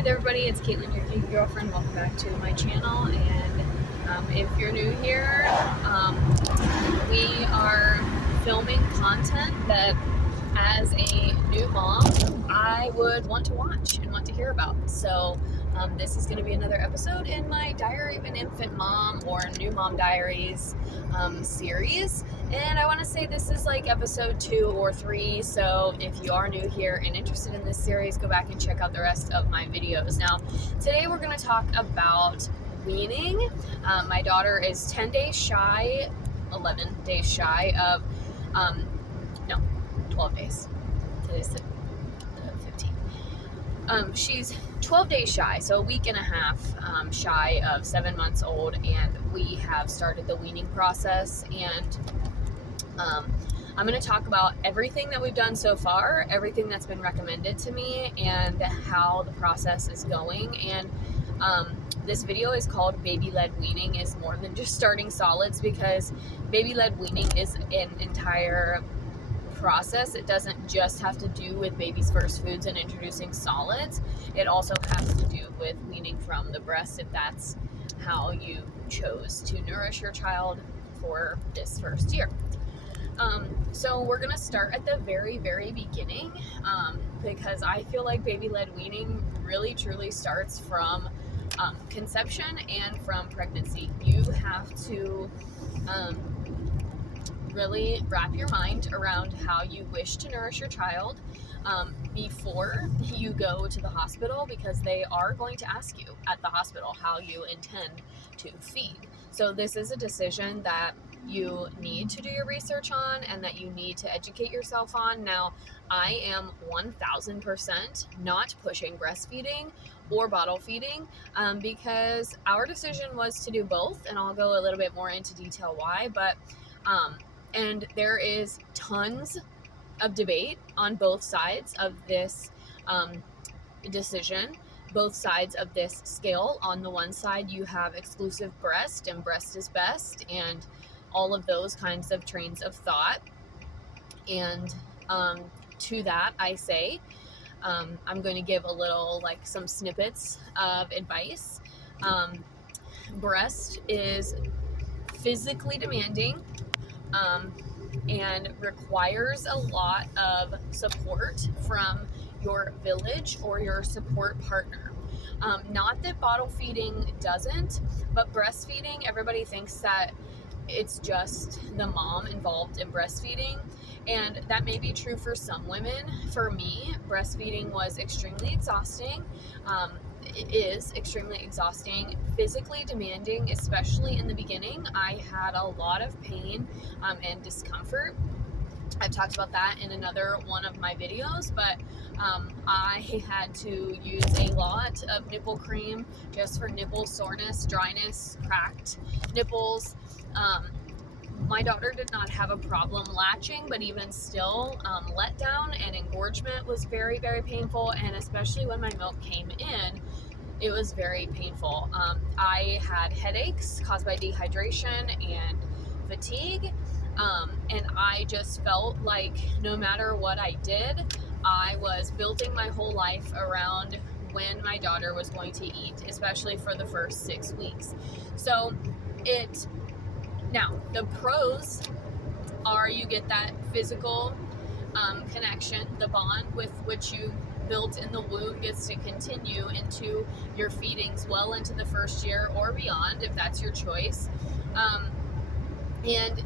Hey there everybody, it's Caitlin, your cute girlfriend. Welcome back to my channel, and if you're new here, we are filming content that as a new mom I would want to watch and want to hear about. So this is going to be another episode in my Diary of an Infant Mom or New Mom Diaries series, and I want to say this is like episode 2 or 3, so if you are new here and interested in this series, go back and check out the rest of my videos. Now today we're going to talk about weaning. My daughter is 10 days shy, 11 days shy of 12 days. Today's the 15th. She's 12 days shy, so a week and a half shy of 7 months old, and we have started the weaning process. And I'm going to talk about everything that we've done so far, everything that's been recommended to me, and how the process is going. And this video is called Baby-Led Weaning. Is more than just starting solids, because baby-led weaning is an entire process. It doesn't just have to do with baby's first foods and introducing solids. It also has to do with weaning from the breast, if that's how you chose to nourish your child for this first year. So we're going to start at the very, very beginning, because I feel like baby-led weaning really truly starts from conception and from pregnancy. You have to really wrap your mind around how you wish to nourish your child before you go to the hospital, because they are going to ask you at the hospital how you intend to feed. So this is a decision that you need to do your research on and that you need to educate yourself on. Now, I am 1000% not pushing breastfeeding or bottle feeding, because our decision was to do both, and I'll go a little bit more into detail why. But and there is tons of debate on both sides of this decision, both sides of this scale. On the one side, you have exclusive breast and breast is best, and all of those kinds of trains of thought. And to that, I say, I'm going to give a little, like, some snippets of advice. Breast is physically demanding, and requires a lot of support from your village or your support partner. Not that bottle feeding doesn't, but breastfeeding, everybody thinks that it's just the mom involved in breastfeeding, and that may be true for some women. For me, breastfeeding was extremely exhausting. It is extremely exhausting, physically demanding, especially in the beginning. I had a lot of pain and discomfort. I've talked about that in another one of my videos, but I had to use a lot of nipple cream just for nipple soreness, dryness, cracked nipples. My daughter did not have a problem latching, but even still, letdown and engorgement was very, very painful, and especially when my milk came in, it was very painful. I had headaches caused by dehydration and fatigue, and I just felt like no matter what I did, I was building my whole life around when my daughter was going to eat, especially for the first 6 weeks. So now, the pros are you get that physical connection. The bond with which you built in the womb gets to continue into your feedings well into the first year or beyond, if that's your choice. And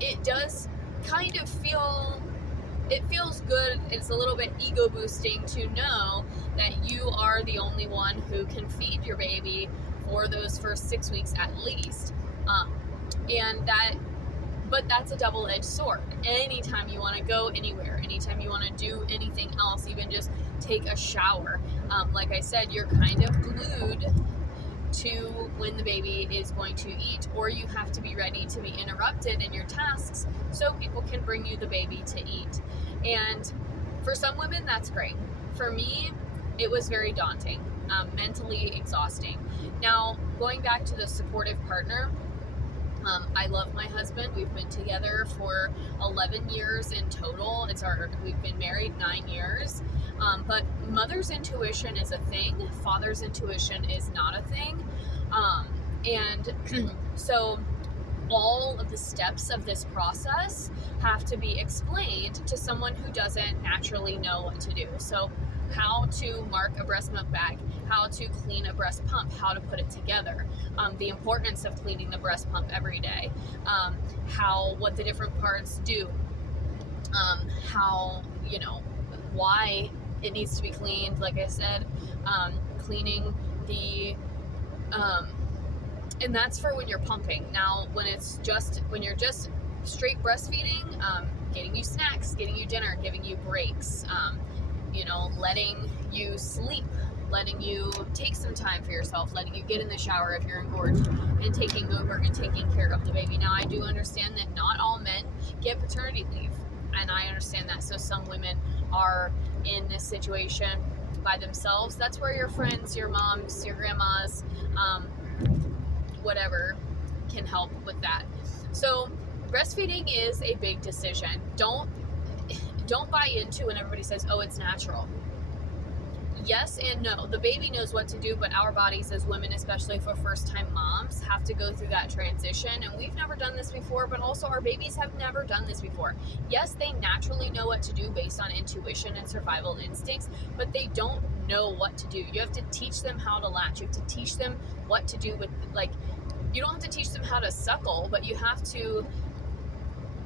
it does kind of feels good. It's a little bit ego boosting to know that you are the only one who can feed your baby for those first 6 weeks at least. But that's a double-edged sword. Anytime you want to go anywhere, anytime you want to do anything else, even just take a shower, like I said, you're kind of glued to when the baby is going to eat, or you have to be ready to be interrupted in your tasks so people can bring you the baby to eat. And for some women, that's great. For me, it was very daunting, mentally exhausting. Now, going back to the supportive partner, I love my husband. We've been together for 11 years in total. We've been married 9 years. But mother's intuition is a thing. Father's intuition is not a thing. And so all of the steps of this process have to be explained to someone who doesn't naturally know what to do. So how to mark a breast milk bag, how to clean a breast pump, how to put it together, the importance of cleaning the breast pump every day, what the different parts do, how, why it needs to be cleaned, like I said, cleaning the, and that's for when you're pumping. Now, when you're just straight breastfeeding, getting you snacks, getting you dinner, giving you breaks, letting you sleep, letting you take some time for yourself, letting you get in the shower if you're engorged, and taking over and taking care of the baby. Now, I do understand that not all men get paternity leave, and I understand that. So some women are in this situation by themselves. That's where your friends, your moms, your grandmas, whatever can help with that. So breastfeeding is a big decision. Don't buy into when everybody says, oh, it's natural. Yes and no. The baby knows what to do, but our bodies as women, especially for first-time moms, have to go through that transition. And we've never done this before, but also our babies have never done this before. Yes, they naturally know what to do based on intuition and survival instincts, but they don't know what to do. You have to teach them how to latch. You have to teach them what to do with, you don't have to teach them how to suckle, but you have to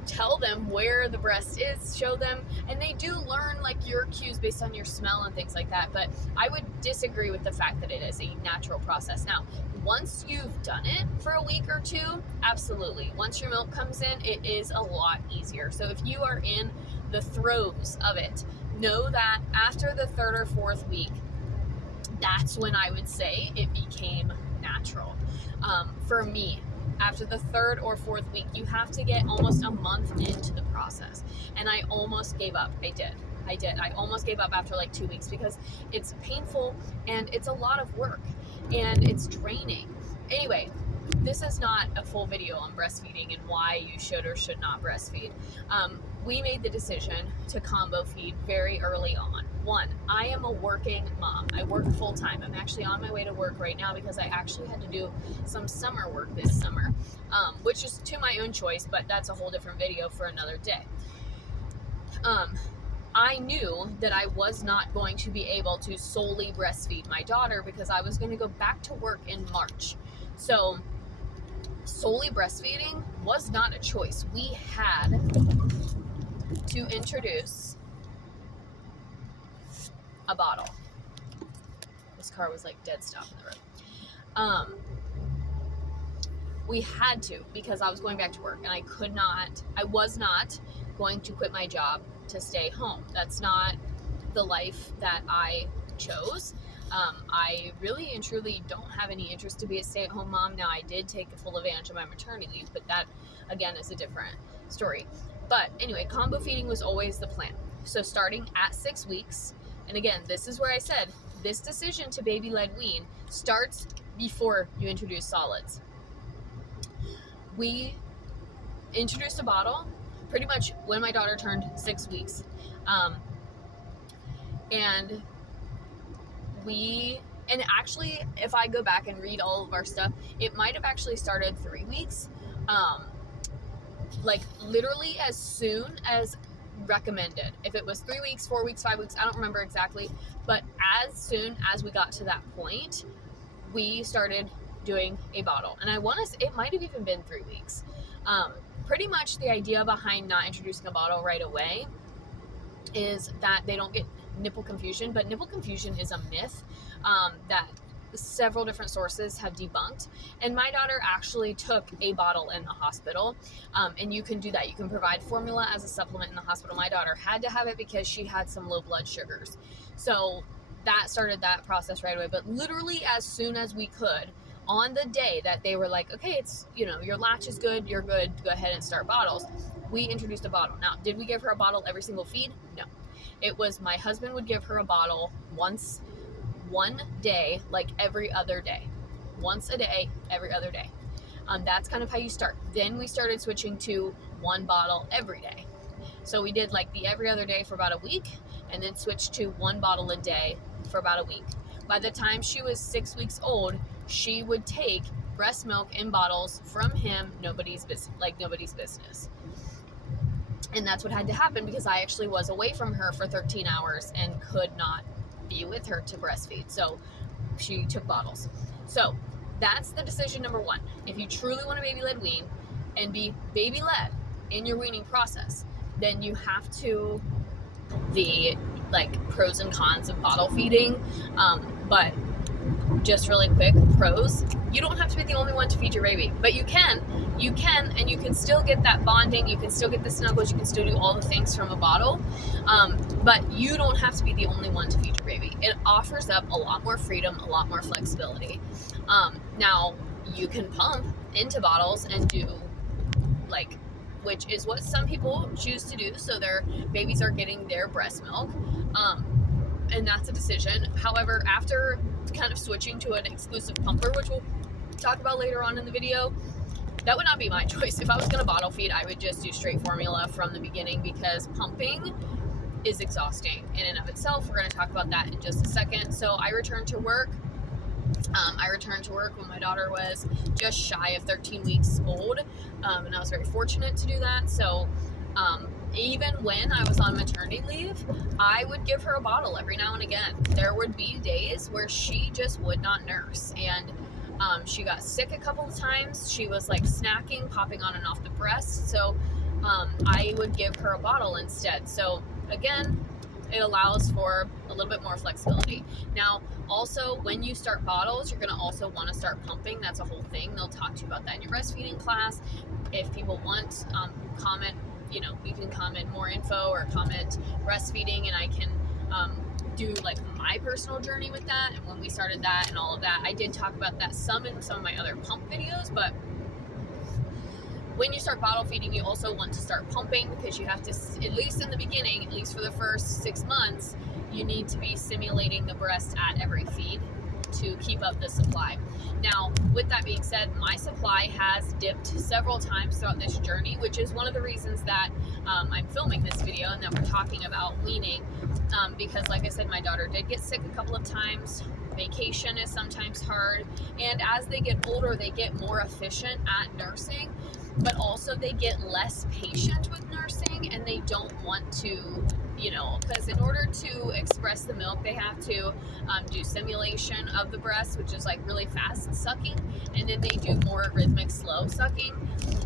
tell them where the breast is, show them, and they do learn your cues based on your smell and things like that. But I would disagree with the fact that it is a natural process. Now, once you've done it for a week or two, absolutely. Once your milk comes in, it is a lot easier. So if you are in the throes of it, know that after the third or fourth week, that's when I would say it became natural. For me, after the third or fourth week, you have to get almost a month into the process. And I almost gave up. I did. I almost gave up after 2 weeks because it's painful and it's a lot of work and it's draining. Anyway, this is not a full video on breastfeeding and why you should or should not breastfeed. We made the decision to combo feed very early on. One, I am a working mom. I work full time. I'm actually on my way to work right now because I actually had to do some summer work this summer, which is to my own choice, but that's a whole different video for another day. I knew that I was not going to be able to solely breastfeed my daughter because I was going to go back to work in March. So solely breastfeeding was not a choice. We had to introduce a bottle. This car was dead stop in the road. We had to because I was going back to work and I was not going to quit my job to stay home. That's not the life that I chose. I really and truly don't have any interest to be a stay-at-home mom. Now, I did take full advantage of my maternity leave, but that, again, is a different story. But anyway, combo feeding was always the plan. So starting at 6 weeks, and again, this is where I said, this decision to baby led wean starts before you introduce solids. We introduced a bottle pretty much when my daughter turned 6 weeks. And actually, if I go back and read all of our stuff, it might have actually started 3 weeks. Literally as soon as recommended. If it was 3 weeks, 4 weeks, 5 weeks, I don't remember exactly. But as soon as we got to that point, we started doing a bottle. And it might have even been 3 weeks. Pretty much the idea behind not introducing a bottle right away is that they don't get nipple confusion, but nipple confusion is a myth that several different sources have debunked. And my daughter actually took a bottle in the hospital, and you can do that. You can provide formula as a supplement in the hospital. My daughter had to have it because she had some low blood sugars. So that started that process right away. But literally as soon as we could, on the day that they were like, okay, it's, your latch is good, you're good, go ahead and start bottles, we introduced a bottle. Now, did we give her a bottle every single feed? No. It was my husband would give her a bottle one day, every other day. Once a day, every other day. That's kind of how you start. Then we started switching to 1 bottle every day. So we did like the every other day for about a week, and then switched to 1 bottle a day for about a week. By the time she was 6 weeks old, she would take breast milk in bottles from him, nobody's business. And that's what had to happen because I actually was away from her for 13 hours and could not be with her to breastfeed. So she took bottles. So that's the decision number 1. If you truly want to baby-led wean and be baby-led in your weaning process, then you have to the pros and cons of bottle feeding. But just really quick, pros: you don't have to be the only one to feed your baby, but you can, and you can still get that bonding, you can still get the snuggles, you can still do all the things from a bottle, but you don't have to be the only one to feed your baby. It offers up a lot more freedom, a lot more flexibility. Now, you can pump into bottles and do which is what some people choose to do, so their babies are getting their breast milk, and that's a decision. However, after kind of switching to an exclusive pumper, which we'll talk about later on in the video, that would not be my choice. If I was going to bottle feed, I would just do straight formula from the beginning, because pumping is exhausting in and of itself. We're going to talk about that in just a second. So I returned to work. When my daughter was just shy of 13 weeks old, and I was very fortunate to do that. So even when I was on maternity leave, I would give her a bottle every now and again. There would be days where she just would not nurse, and she got sick a couple of times. She was snacking, popping on and off the breast, so I would give her a bottle instead. So again, it allows for a little bit more flexibility. Now, also, when you start bottles, you're going to also want to start pumping. That's a whole thing. They'll talk to you about that in your breastfeeding class. If people want, comment, you can comment more info or comment breastfeeding, and I can do my personal journey with that and when we started that and all of that. I did talk about that some in some of my other pump videos, but when you start bottle feeding, you also want to start pumping, because you have to, at least in the beginning, at least for the first 6 months, you need to be simulating the breast at every feed to keep up the supply. Now, with that being said, my supply has dipped several times throughout this journey, which is one of the reasons that I'm filming this video and that we're talking about weaning, because like I said, my daughter did get sick a couple of times. Vacation is sometimes hard, and as they get older, they get more efficient at nursing, but also they get less patient with nursing, and they don't want to, because in order to express the milk, they have to do simulation of the breast, which is really fast sucking, and then they do more rhythmic slow sucking.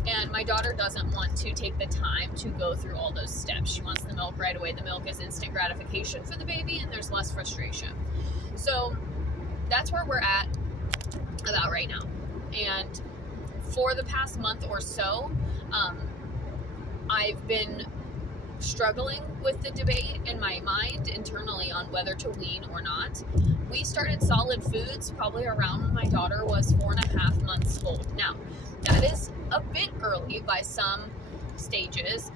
And my daughter doesn't want to take the time to go through all those steps. She wants the milk right away. The milk is instant gratification for the baby, and there's less frustration. So that's where we're at about right now. And for the past month or so, I've been struggling with the debate in my mind internally on whether to wean or not. We started solid foods probably around when my daughter was 4.5 months old. Now, that is a bit early by some stages.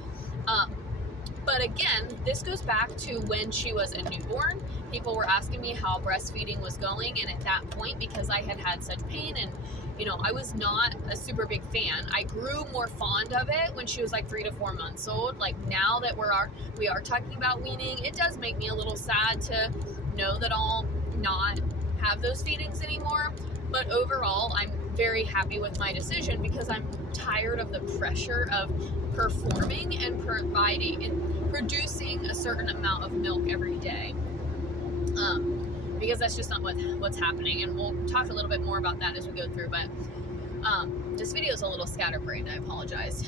But again, this goes back to when she was a newborn. People were asking me how breastfeeding was going, and at that point, because I had had such pain and I was not a super big fan. I grew more fond of it when she was 3 to 4 months old. Now that we are talking about weaning, it does make me a little sad to know that I'll not have those feedings anymore. But overall, I'm very happy with my decision, because I'm tired of the pressure of performing and providing and producing a certain amount of milk every day. Because that's just not what's happening, and we'll talk a little bit more about that as we go through, but this video is a little scatterbrained, I apologize.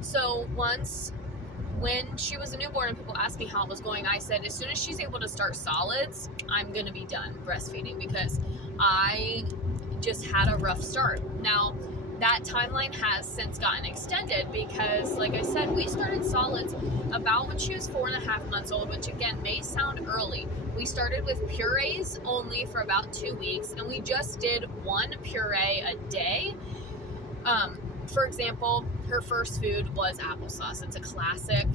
So when she was a newborn and people asked me how it was going, I said as soon as she's able to start solids, I'm gonna be done breastfeeding, because I just had a rough start. Now, that timeline has since gotten extended, because like I said, we started solids about when she was 4.5 months old, which again may sound early. We started with purees only for about 2 weeks, and we just did 1 puree a day. For example, her first food was applesauce. It's a classic,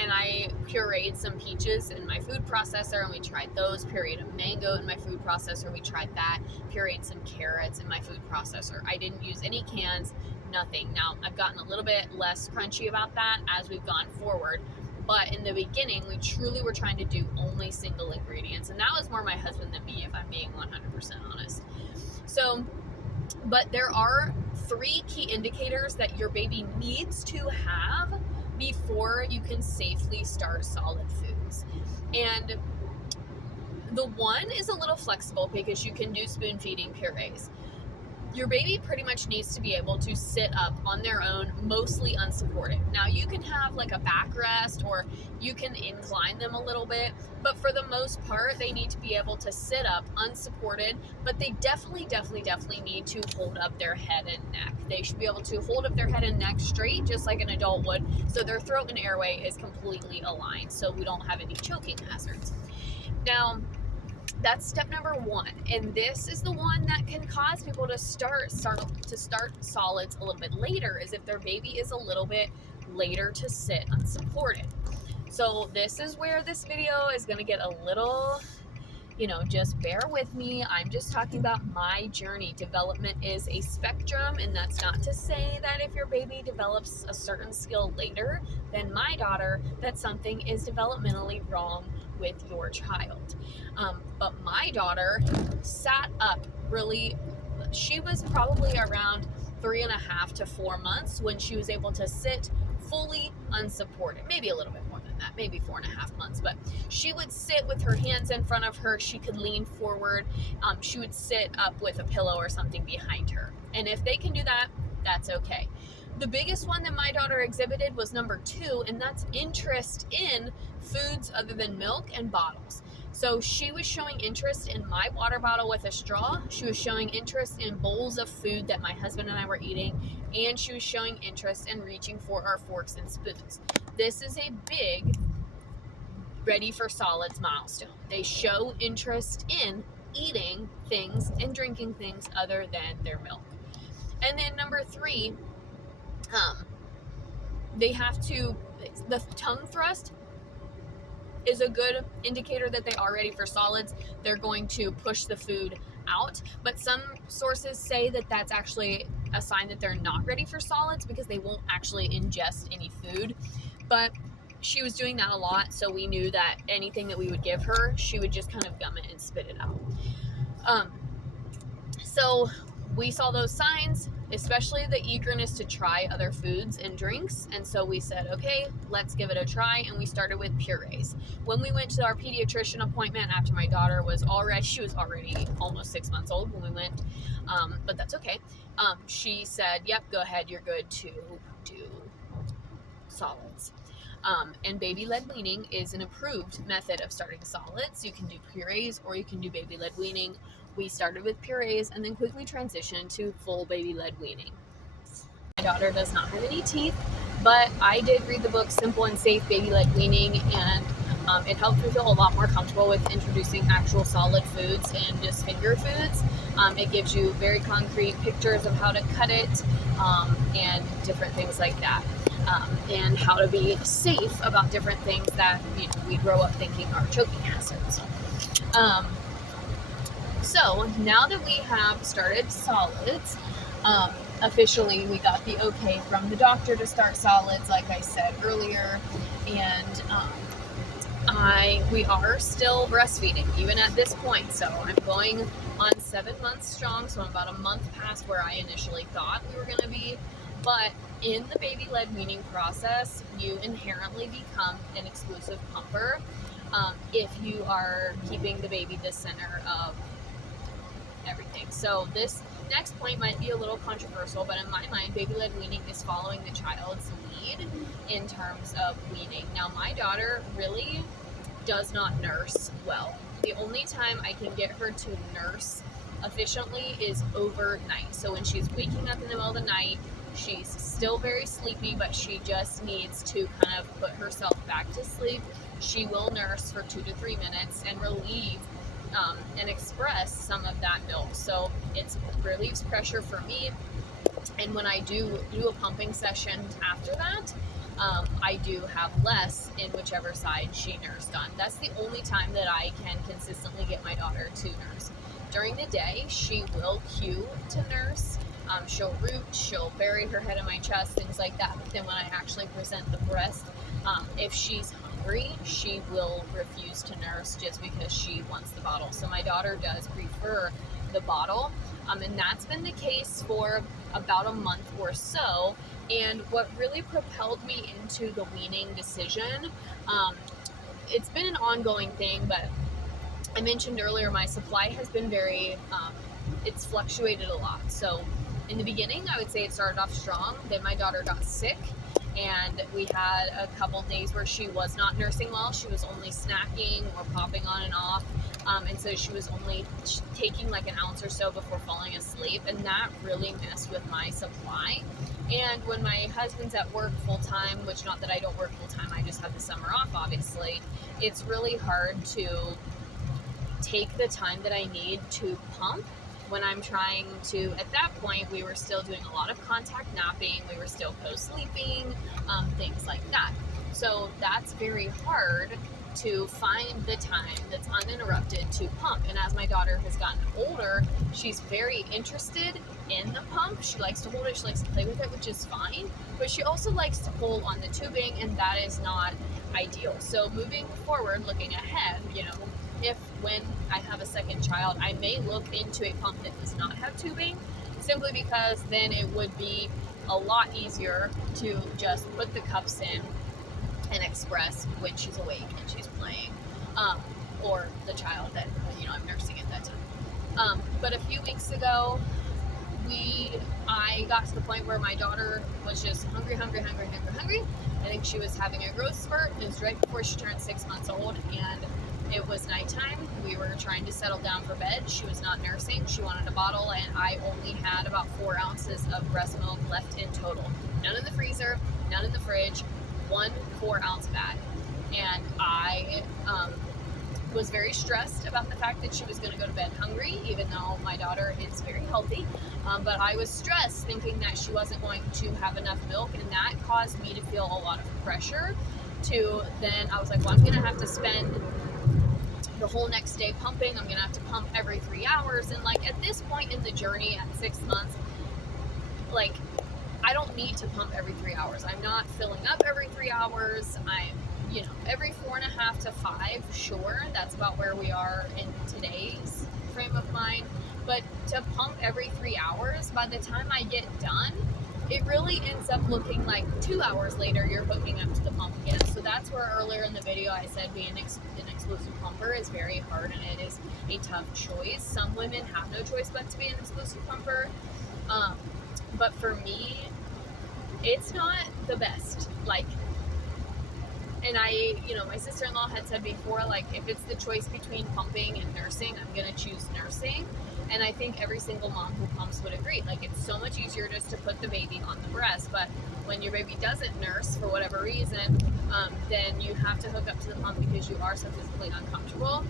and I pureed some peaches in my food processor, and we tried those. Pureed a mango in my food processor, we tried that. Pureed some carrots in my food processor. I didn't use any cans, nothing. Now, I've gotten a little bit less crunchy about that as we've gone forward, but in the beginning, we truly were trying to do only single ingredients, and that was more my husband than me, if I'm being 100% honest. So, but there are 3 key indicators that your baby needs to have before you can safely start solid foods. And the one is a little flexible because you can do spoon feeding purees. Your baby pretty much needs to be able to sit up on their own, mostly unsupported. Now, you can have like a backrest, or you can incline them a little bit, but for the most part, they need to be able to sit up unsupported, but they definitely need to hold up their head and neck. They should be able to hold up their head and neck straight, just like an adult would, so their throat and airway is completely aligned, so we don't have any choking hazards. Now, that's step number 1, and this is the one that can cause people to start solids a little bit later, is if their baby is a little bit later to sit unsupported. So this is where this video is going to get a little, just bear with me. I'm just talking about my journey. Development is a spectrum, and that's not to say that if your baby develops a certain skill later than my daughter, that something is developmentally wrong with your child. But my daughter sat up she was probably around 3.5 to 4 months when she was able to sit fully unsupported. Maybe a little bit more than that, maybe 4.5 months, but she would sit with her hands in front of her. She could lean forward. She would sit up with a pillow or something behind her. And if they can do that, that's okay. The biggest one that my daughter exhibited was number 2, and that's interest in foods other than milk and bottles. So she was showing interest in my water bottle with a straw. She was showing interest in bowls of food that my husband and I were eating, and she was showing interest in reaching for our forks and spoons. This is a big ready for solids milestone. They show interest in eating things and drinking things other than their milk. And then number 3, the tongue thrust is a good indicator that they are ready for solids. They're going to push the food out, but some sources say that that's actually a sign that they're not ready for solids because they won't actually ingest any food. But she was doing that a lot, so we knew that anything that we would give her, she would just kind of gum it and spit it out. So we saw those signs, especially the eagerness to try other foods and drinks. And so we said, okay, let's give it a try. And we started with purees. When we went to our pediatrician appointment after my daughter she was already almost 6 months old when we went, but that's okay. She said, yep, go ahead. You're good to do solids. And baby-led weaning is an approved method of starting solids. You can do purees or you can do baby-led weaning. We started with purees and then quickly transitioned to full baby-led weaning. My daughter does not have any teeth, but I did read the book Simple and Safe Baby-Led Weaning, and it helped me feel a lot more comfortable with introducing actual solid foods and just finger foods. It gives you very concrete pictures of how to cut it and different things like that. And how to be safe about different things that we grow up thinking are choking hazards. So now that we have started solids, officially we got the okay from the doctor to start solids, like I said earlier, and we are still breastfeeding even at this point. So I'm going on 7 months strong, so I'm about a month past where I initially thought we were going to be. But in the baby-led weaning process, you inherently become an exclusive pumper if you are keeping the baby the center of everything. So this next point might be a little controversial, but in my mind, baby-led weaning is following the child's lead in terms of weaning. Now, my daughter really does not nurse well. The only time I can get her to nurse efficiently is overnight. So when she's waking up in the middle of the night, she's still very sleepy, but she just needs to kind of put herself back to sleep. She will nurse for 2 to 3 minutes and relieve and express some of that milk. So it relieves pressure for me. And when I do a pumping session after that, I do have less in whichever side she nursed on. That's the only time that I can consistently get my daughter to nurse. During the day, she will cue to nurse. She'll root, she'll bury her head in my chest, things like that. But then when I actually present the breast, if she's hungry, she will refuse to nurse just because she wants the bottle. So my daughter does prefer the bottle, and that's been the case for about a month or so. And what really propelled me into the weaning decision, it's been an ongoing thing, but I mentioned earlier my supply has been it's fluctuated a lot. So in the beginning, I would say it started off strong. Then my daughter got sick, and we had a couple days where she was not nursing well. She was only snacking or popping on and off. And so she was only taking like an ounce or so before falling asleep, and that really messed with my supply. And when my husband's at work full time, which not that I don't work full time, I just have the summer off, obviously, it's really hard to take the time that I need to pump when I'm trying to, at that point, we were still doing a lot of contact napping, we were still co-sleeping, things like that. So that's very hard to find the time that's uninterrupted to pump. And as my daughter has gotten older, she's very interested in the pump. She likes to hold it, she likes to play with it, which is fine, but she also likes to pull on the tubing, and that is not ideal. So moving forward, looking ahead, if when I have a second child, I may look into a pump that does not have tubing, simply because then it would be a lot easier to just put the cups in and express when she's awake and she's playing, or the child that I'm nursing at that time. But a few weeks ago, I got to the point where my daughter was just hungry. I think she was having a growth spurt. It was right before she turned 6 months old, and it was nighttime. We were trying to settle down for bed. She was not nursing. She wanted a bottle, and I only had about 4 ounces of breast milk left in total. None in the freezer, none in the fridge, 1 4-ounce bag. And I was very stressed about the fact that she was going to go to bed hungry, even though my daughter is very healthy. But I was stressed thinking that she wasn't going to have enough milk, and that caused me to feel a lot of pressure to then, I was like, well, I'm going to have to spend the whole next day pumping. I'm going to have to pump every 3 hours. And like at this point in the journey at 6 months, like I don't need to pump every 3 hours. I'm not filling up every 3 hours. I'm, every 4.5 to 5, sure. That's about where we are in today's frame of mind. But to pump every 3 hours, by the time I get done, it really ends up looking like 2 hours later you're hooking up to the pump again. So that's where earlier in the video I said being an exclusive pumper is very hard, and it is a tough choice. Some women have no choice but to be an exclusive pumper. But for me, it's not the best. And my sister-in-law had said before, if it's the choice between pumping and nursing, I'm going to choose nursing. And I think every single mom who pumps would agree. It's so much easier just to put the baby on the breast. But when your baby doesn't nurse for whatever reason, then you have to hook up to the pump because you are so physically uncomfortable.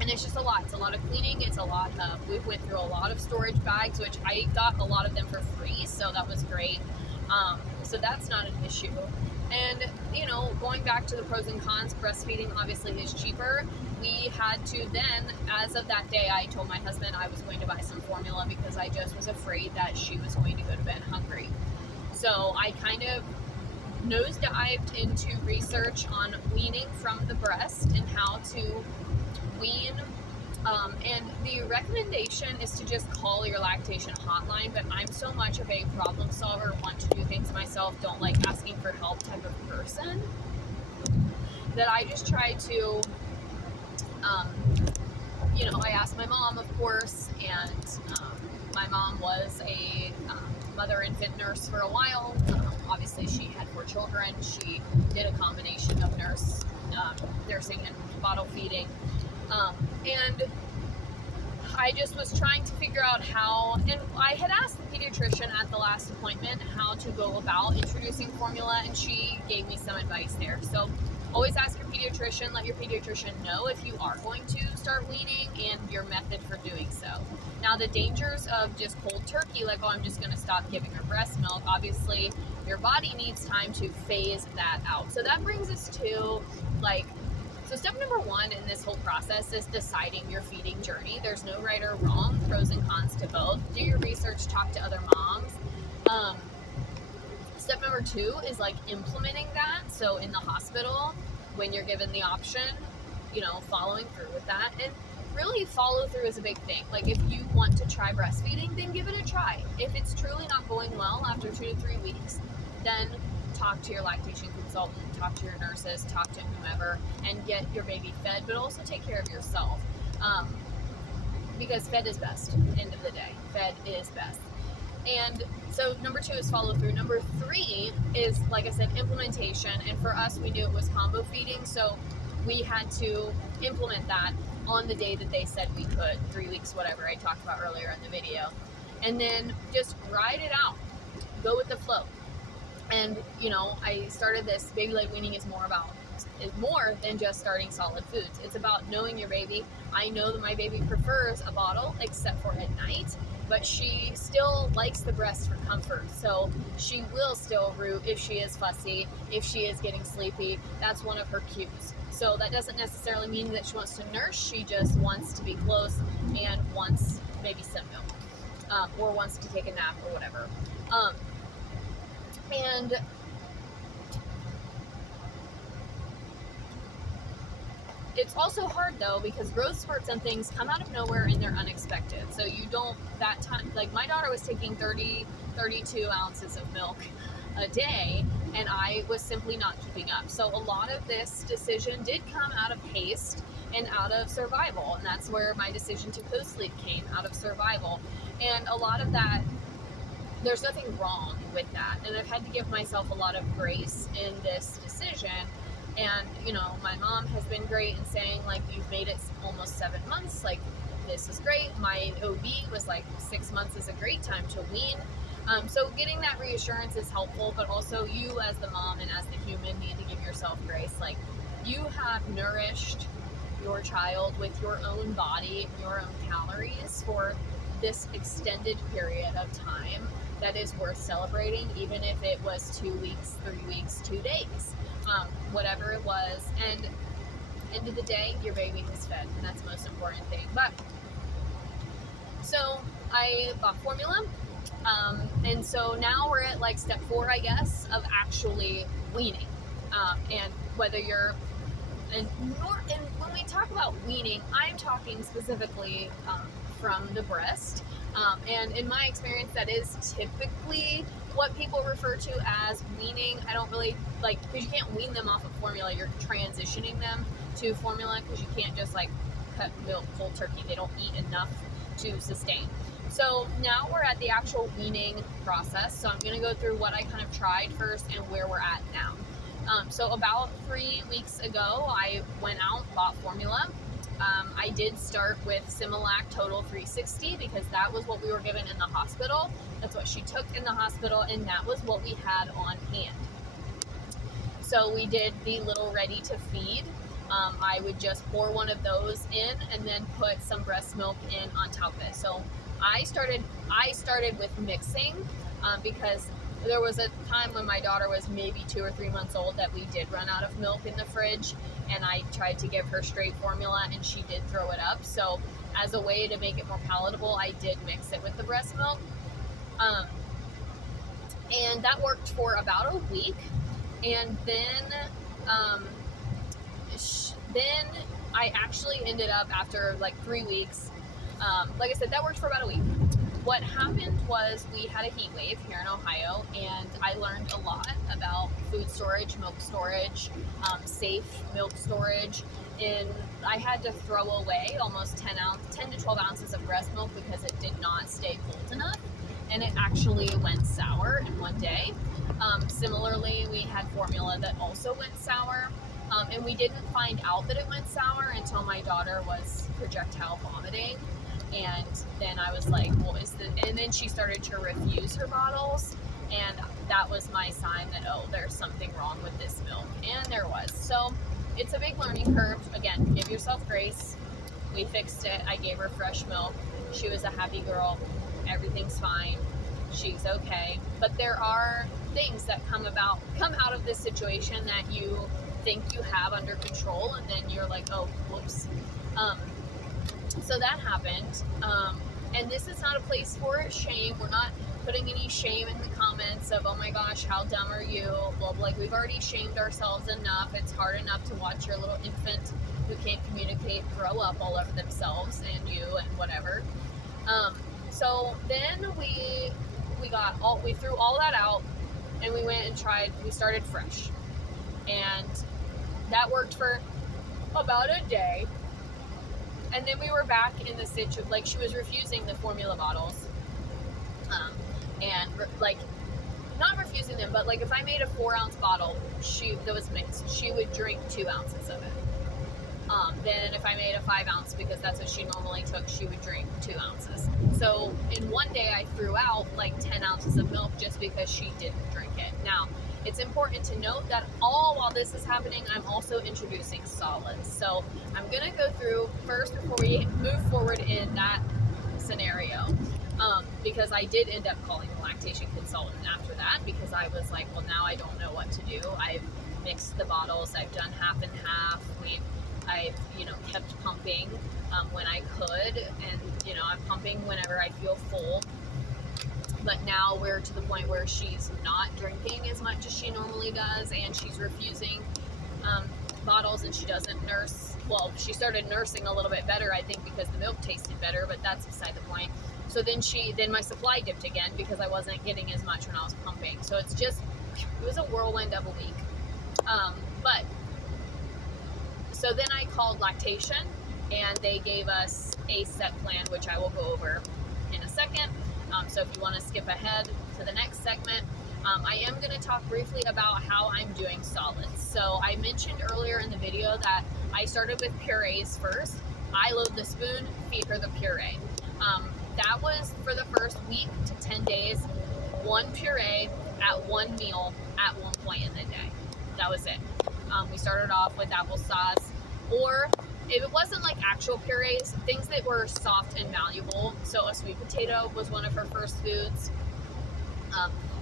And it's just a lot. It's a lot of cleaning. It's a lot of, we went through a lot of storage bags, which I got a lot of them for free. So that was great. So that's not an issue. And, going back to the pros and cons, breastfeeding obviously is cheaper. We had to then, as of that day, I told my husband I was going to buy some formula because I just was afraid that she was going to go to bed hungry. So I kind of nosedived into research on weaning from the breast and how to wean. And the recommendation is to just call your lactation hotline, but I'm so much of a problem solver, want to do things myself, don't like asking for help type of person, that I just try to, I asked my mom, of course, and my mom was a mother-infant nurse for a while. Obviously, she had 4 children. She did a combination of nursing and bottle feeding. And I just was trying to figure out how, and I had asked the pediatrician at the last appointment how to go about introducing formula, and she gave me some advice there. So always ask your pediatrician, let your pediatrician know if you are going to start weaning and your method for doing so. Now, the dangers of just cold turkey, I'm just going to stop giving her breast milk. Obviously, Your body needs time to phase that out. So that brings us to so step number one in this whole process is deciding your feeding journey. There's no right or wrong, pros and cons to both. Do your research, talk to other moms. Step number two is implementing that. So in the hospital, when you're given the option, following through with that. And really follow through is a big thing. If you want to try breastfeeding, then give it a try. If it's truly not going well after 2 to 3 weeks, then talk to your lactation consultant, talk to your nurses, talk to whomever, and get your baby fed, but also take care of yourself. Because fed is best, end of the day. Fed is best. And so number two is follow through. Number three is, like I said, implementation. And for us, we knew it was combo feeding, so we had to implement that on the day that they said we could, 3 weeks, whatever I talked about earlier in the video. And then just ride it out. Go with the flow. And, I started this, baby led weaning is more than just starting solid foods. It's about knowing your baby. I know that my baby prefers a bottle, except for at night, but she still likes the breast for comfort. So she will still root if she is fussy, if she is getting sleepy. That's one of her cues. So that doesn't necessarily mean that she wants to nurse. She just wants to be close and wants maybe some milk, or wants to take a nap or whatever. And it's also hard though, because growth spurts and things come out of nowhere and they're unexpected. So you don't, that time, my daughter was taking 32 ounces of milk a day, and I was simply not keeping up. So a lot of this decision did come out of haste and out of survival. And that's where my decision to co-sleep came, out of survival. And a lot of that, there's nothing wrong with that. And I've had to give myself a lot of grace in this decision. And, my mom has been great in saying, you've made it almost 7 months. This is great. My OB was 6 months is a great time to wean. So getting that reassurance is helpful, but also you as the mom and as the human need to give yourself grace. You have nourished your child with your own body, your own calories for this extended period of time that is worth celebrating, even if it was 2 weeks, 3 weeks, 2 days, whatever it was. And end of the day, your baby is fed, and that's the most important thing. But so I bought formula, and so now we're at step 4, I guess, of actually weaning. And whether you're and when we talk about weaning, I'm talking specifically from the breast. And in my experience, that is typically what people refer to as weaning. I don't really because you can't wean them off of formula. You're transitioning them to formula, because you can't just cut milk cold turkey. They don't eat enough to sustain. So now we're at the actual weaning process. So I'm going to go through what I kind of tried first and where we're at now. So about 3 weeks ago, I went out, bought formula. I did start with Similac Total 360, because that was what we were given in the hospital. That's what she took in the hospital, and that was what we had on hand. So we did the little ready to feed. I would just pour one of those in and then put some breast milk in on top of it. So I started with mixing, because there was a time when my daughter was maybe 2 or 3 months old that we did run out of milk in the fridge, and I tried to give her straight formula, and she did throw it up. So as a way to make it more palatable, I did mix it with the breast milk. And that worked for about a week. And then I actually ended up, after 3 weeks, like I said, that worked for about a week. What happened was we had a heat wave here in Ohio, and I learned a lot about food storage, milk storage, safe milk storage. And I had to throw away almost 10 to 12 ounces of breast milk because it did not stay cold enough, and it actually went sour in one day. Similarly, we had formula that also went sour, and we didn't find out that it went sour until my daughter was projectile vomiting. And then I was like, and then she started to refuse her bottles, and that was my sign that, there's something wrong with this milk. And there was. So it's a big learning curve. Again, give yourself grace. We fixed it. I gave her fresh milk. She was a happy girl. Everything's fine. she's okay. But there are things that come out of this situation that you think you have under control, and then you're like, oh, whoops. So that happened. And this is not a place for shame. We're not putting any shame in the comments of, oh my gosh, how dumb are you? Well, like, we've already shamed ourselves enough. It's hard enough to watch your little infant who can't communicate grow up all over themselves and you and whatever. So then we threw all that out, and we went and we started fresh. And that worked for about a day. And then we were back in the situation, like, she was refusing the formula bottles. And like, not refusing them, but like, if I made a 4-ounce bottle, that was mixed, she would drink 2 ounces of it. Then if I made a 5-ounce, because that's what she normally took, she would drink 2 ounces. So in one day I threw out like 10 ounces of milk just because she didn't drink it. Now, it's important to note that while this is happening, I'm also introducing solids. So I'm going to go through first before we move forward in that scenario. Because I did end up calling a lactation consultant after that, because I was like, well, now I don't know what to do. I've mixed the bottles. I've done half and half. I've kept pumping when I could, and I'm pumping whenever I feel full. But now we're to the point where she's not drinking as much as she normally does, and she's refusing bottles, and she doesn't nurse. Well, she started nursing a little bit better, I think, because the milk tasted better, but that's beside the point. So then my supply dipped again because I wasn't getting as much when I was pumping. So it was a whirlwind of a week. So then I called lactation, and they gave us a set plan, which I will go over in a second. So if you want to skip ahead to the next segment, I am going to talk briefly about how I'm doing solids. So I mentioned earlier in the video that I started with purees first. I load the spoon, feed her the puree. That was for the first week to 10 days, one puree at one meal at one point in the day. That was it. We started off with applesauce, or if it wasn't like actual purees, things that were soft and malleable. So a sweet potato was one of her first foods.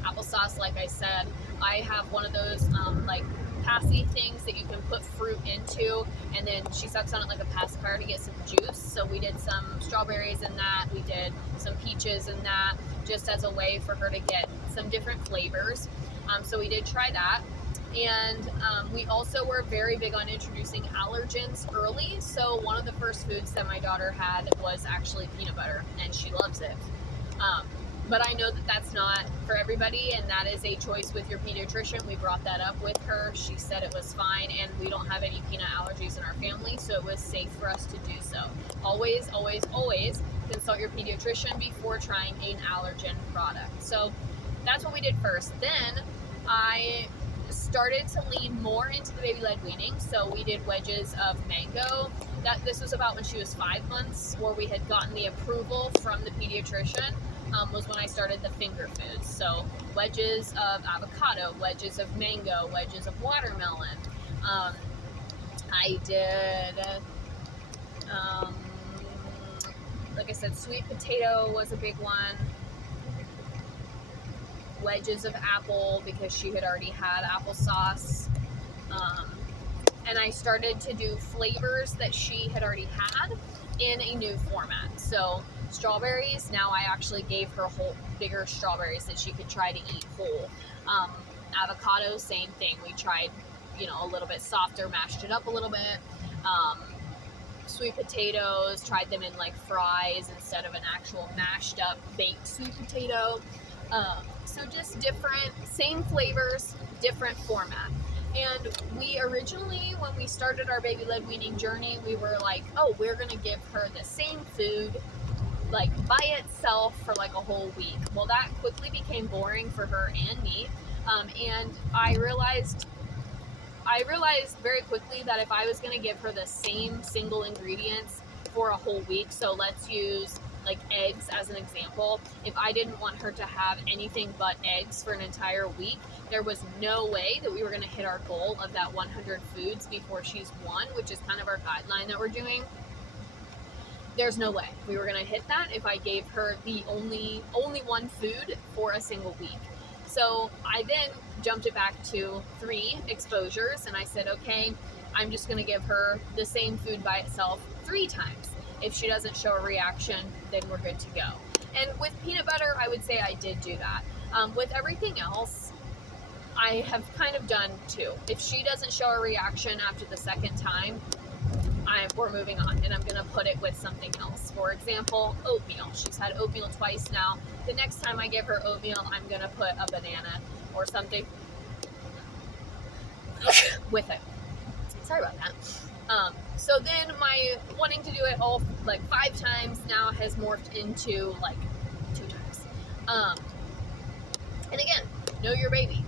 Applesauce, like I said, I have one of those like passy things that you can put fruit into, and then she sucks on it like a pacifier to get some juice. So we did some strawberries in that, we did some peaches in that, just as a way for her to get some different flavors. So we did try that. And we also were very big on introducing allergens early. So one of the first foods that my daughter had was actually peanut butter, and she loves it. But I know that that's not for everybody, and that is a choice with your pediatrician. We brought that up with her. She said it was fine, and we don't have any peanut allergies in our family, so it was safe for us to do so. Always, always, always consult your pediatrician before trying an allergen product. So that's what we did first. Then I started to lean more into the baby led weaning. So we did wedges of mango. This was about when she was 5 months, or we had gotten the approval from the pediatrician, was when I started the finger foods. So wedges of avocado, wedges of mango, wedges of watermelon. I did, like I said, sweet potato was a big one. Wedges of apple, because she had already had applesauce. And I started to do flavors that she had already had in a new format. So strawberries, now I actually gave her whole bigger strawberries that she could try to eat whole. Avocado, same thing. We tried, a little bit softer, mashed it up a little bit. Sweet potatoes, tried them in like fries instead of an actual mashed up baked sweet potato. So just different, same flavors, different format. And we originally, when we started our baby led weaning journey, we were like, oh, we're going to give her the same food, like by itself for like a whole week. Well, that quickly became boring for her and me. And I realized very quickly that if I was going to give her the same single ingredients for a whole week, so let's use like eggs as an example. If I didn't want her to have anything but eggs for an entire week, there was no way that we were going to hit our goal of that 100 foods before she's 1, which is kind of our guideline that we're doing. there's no way we were gonna hit that if I gave her the only one food for a single week. So I then jumped it back to 3 exposures, and I said, okay, I'm just gonna give her the same food by itself 3 times. If she doesn't show a reaction, then we're good to go. And with peanut butter, I would say I did do that. With everything else, I have kind of done 2. If she doesn't show a reaction after the second time, we're moving on, and I'm going to put it with something else. For example, oatmeal. She's had oatmeal twice now. The next time I give her oatmeal, I'm going to put a banana or something with it. Sorry about that. So then my wanting to do it all like 5 times now has morphed into like 2 times. And again, know your baby.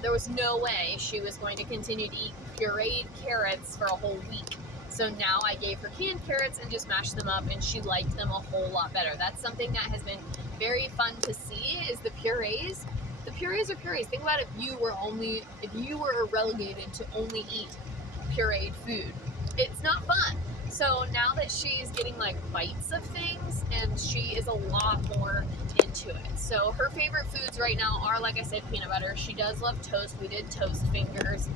There was no way she was going to continue to eat pureed carrots for a whole week. So now I gave her canned carrots and just mashed them up, and she liked them a whole lot better. That's something that has been very fun to see, is the purees. The purees are purees. Think about if you were relegated to only eat pureed food. It's not fun. So now that she's getting like bites of things, and she is a lot more into it. So her favorite foods right now are, like I said, peanut butter. She does love toast. We did toast fingers.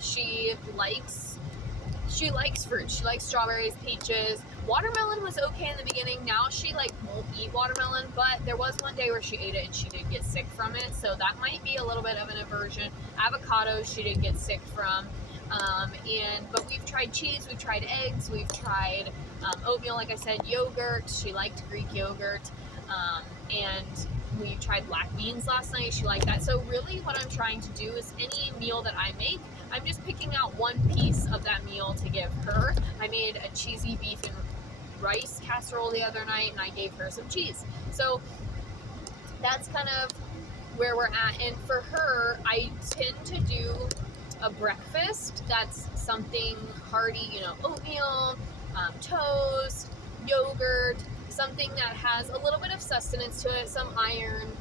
She likes fruit. She likes strawberries, peaches. Watermelon was okay in the beginning. Now she like won't eat watermelon, but there was one day where she ate it and she did get sick from it. So that might be a little bit of an aversion. Avocado she did get sick from. But we've tried cheese, we've tried eggs, we've tried oatmeal, like I said, yogurt. She liked Greek yogurt. And we tried black beans last night. She liked that. So really what I'm trying to do is any meal that I make, I'm just picking out one piece of that meal to give her. I made a cheesy beef and rice casserole the other night, and I gave her some cheese. So that's kind of where we're at. And for her, I tend to do a breakfast that's something hearty, oatmeal, toast, yogurt, something that has a little bit of sustenance to it, some iron,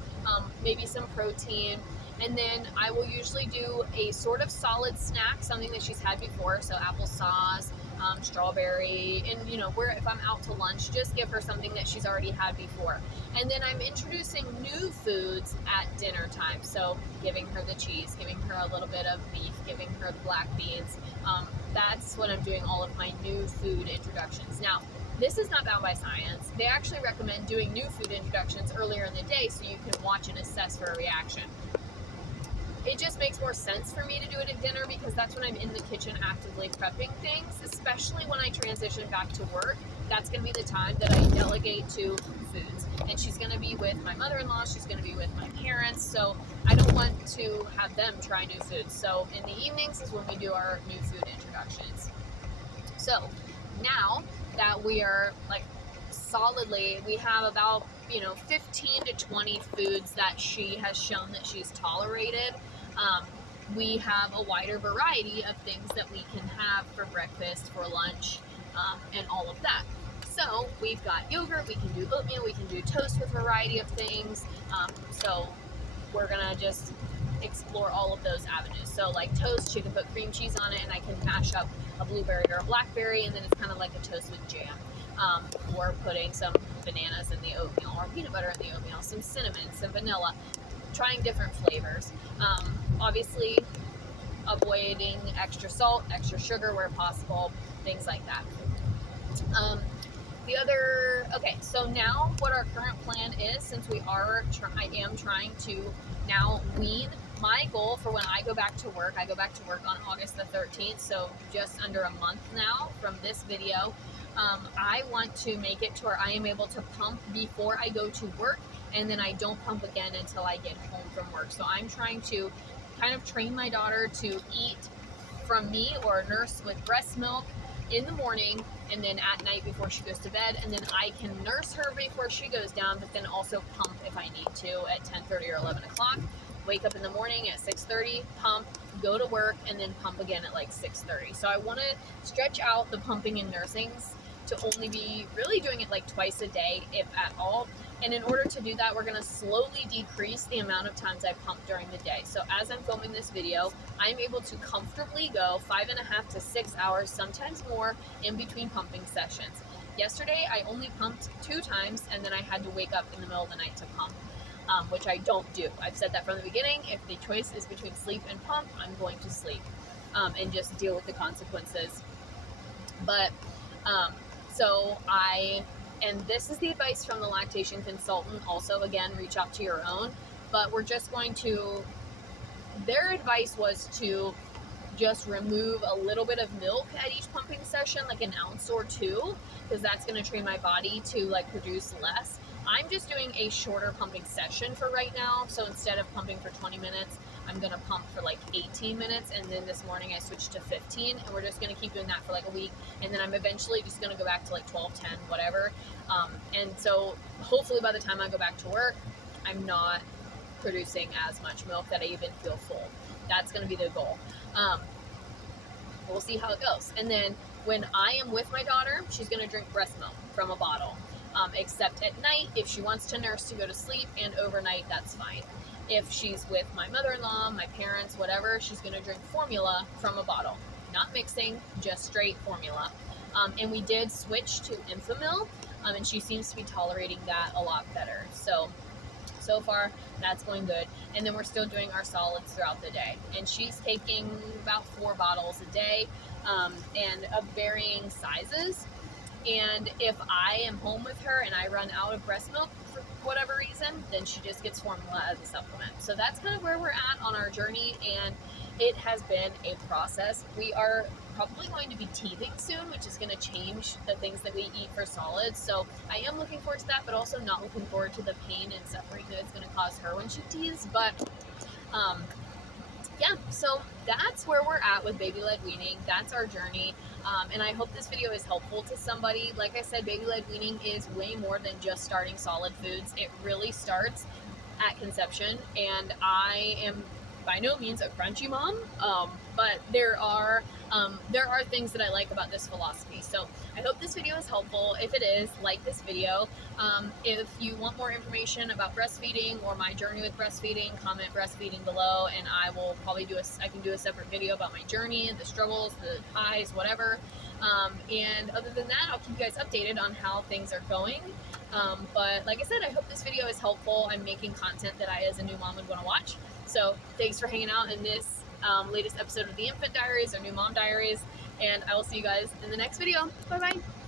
maybe some protein. And then I will usually do a sort of solid snack, something that she's had before, so applesauce, strawberry, and if I'm out to lunch, just give her something that she's already had before. And then I'm introducing new foods at dinner time, so giving her the cheese, giving her a little bit of beef, giving her the black beans. That's what I'm doing, all of my new food introductions. Now, this is not bound by science. They actually recommend doing new food introductions earlier in the day so you can watch and assess for a reaction. It just makes more sense for me to do it at dinner because that's when I'm in the kitchen actively prepping things, especially when I transition back to work. That's going to be the time that I delegate to foods. And she's going to be with my mother-in-law, she's going to be with my parents, so I don't want to have them try new foods. So in the evenings is when we do our new food introductions. So now that we are like solidly, we have about 15 to 20 foods that she has shown that she's tolerated. We have a wider variety of things that we can have for breakfast, for lunch, and all of that. So we've got yogurt, we can do oatmeal, we can do toast with a variety of things. So we're gonna just explore all of those avenues. So like toast, she can put cream cheese on it, and I can mash up a blueberry or a blackberry, and then it's kind of like a toast with jam. Or putting some bananas in the oatmeal, or peanut butter in the oatmeal, some cinnamon, some vanilla, trying different flavors. Obviously, avoiding extra salt, extra sugar where possible, things like that. So now what our current plan is, since I am trying to now wean. My goal for when I go back to work on August the 13th, so just under a month now from this video. I want to make it to where I am able to pump before I go to work, and then I don't pump again until I get home from work. So I'm trying to kind of train my daughter to eat from me or nurse with breast milk in the morning, and then at night before she goes to bed, and then I can nurse her before she goes down, but then also pump if I need to at 10:30 or 11 o'clock. Wake up in the morning at 6:30, pump, go to work, and then pump again at like 6:30. So I want to stretch out the pumping and nursings to only be really doing it like twice a day, if at all. And in order to do that, we're gonna slowly decrease the amount of times I pump during the day. So as I'm filming this video, I'm able to comfortably go 5.5 to 6 hours, sometimes more, in between pumping sessions. Yesterday, I only pumped 2 times, and then I had to wake up in the middle of the night to pump, which I don't do. I've said that from the beginning. If the choice is between sleep and pump, I'm going to sleep, and just deal with the consequences. But and this is the advice from the lactation consultant. Also, again, reach out to your own. But we're just going to, their advice was to just remove a little bit of milk at each pumping session, like an ounce or 2, because that's going to train my body to like produce less. I'm just doing a shorter pumping session for right now. So instead of pumping for 20 minutes, I'm going to pump for like 18 minutes. And then this morning I switched to 15, and we're just going to keep doing that for like a week. And then I'm eventually just going to go back to like 12, 10, whatever. And so hopefully by the time I go back to work, I'm not producing as much milk that I even feel full. That's going to be the goal. We'll see how it goes. And then when I am with my daughter, she's going to drink breast milk from a bottle, except at night. If she wants to nurse to go to sleep, and overnight, that's fine. If she's with my mother-in-law, my parents, whatever, she's going to drink formula from a bottle. Not mixing, just straight formula. And we did switch to Enfamil, and she seems to be tolerating that a lot better. So far, that's going good. And then we're still doing our solids throughout the day. And she's taking about 4 bottles a day, and of varying sizes. And if I am home with her and I run out of breast milk for whatever reason, then she just gets formula as a supplement. So that's kind of where we're at on our journey, and it has been a process. We are probably going to be teething soon, which is going to change the things that we eat for solids. So I am looking forward to that, but also not looking forward to the pain and suffering that it's going to cause her when she teethes. But yeah, so that's where we're at with baby led weaning. That's our journey. And I hope this video is helpful to somebody. Like I said, baby led weaning is way more than just starting solid foods. It really starts at conception, and I am by no means a crunchy mom, but there are things that I like about this philosophy. So I hope this video is helpful. If it is, like this video. If you want more information about breastfeeding or my journey with breastfeeding, comment breastfeeding below, and I will probably I can do a separate video about my journey, the struggles, the highs, whatever. And other than that, I'll keep you guys updated on how things are going. But like I said, I hope this video is helpful. I'm making content that I, as a new mom, would want to watch. So thanks for hanging out in this latest episode of the Infant Diaries or New Mom Diaries, and I will see you guys in the next video. Bye bye.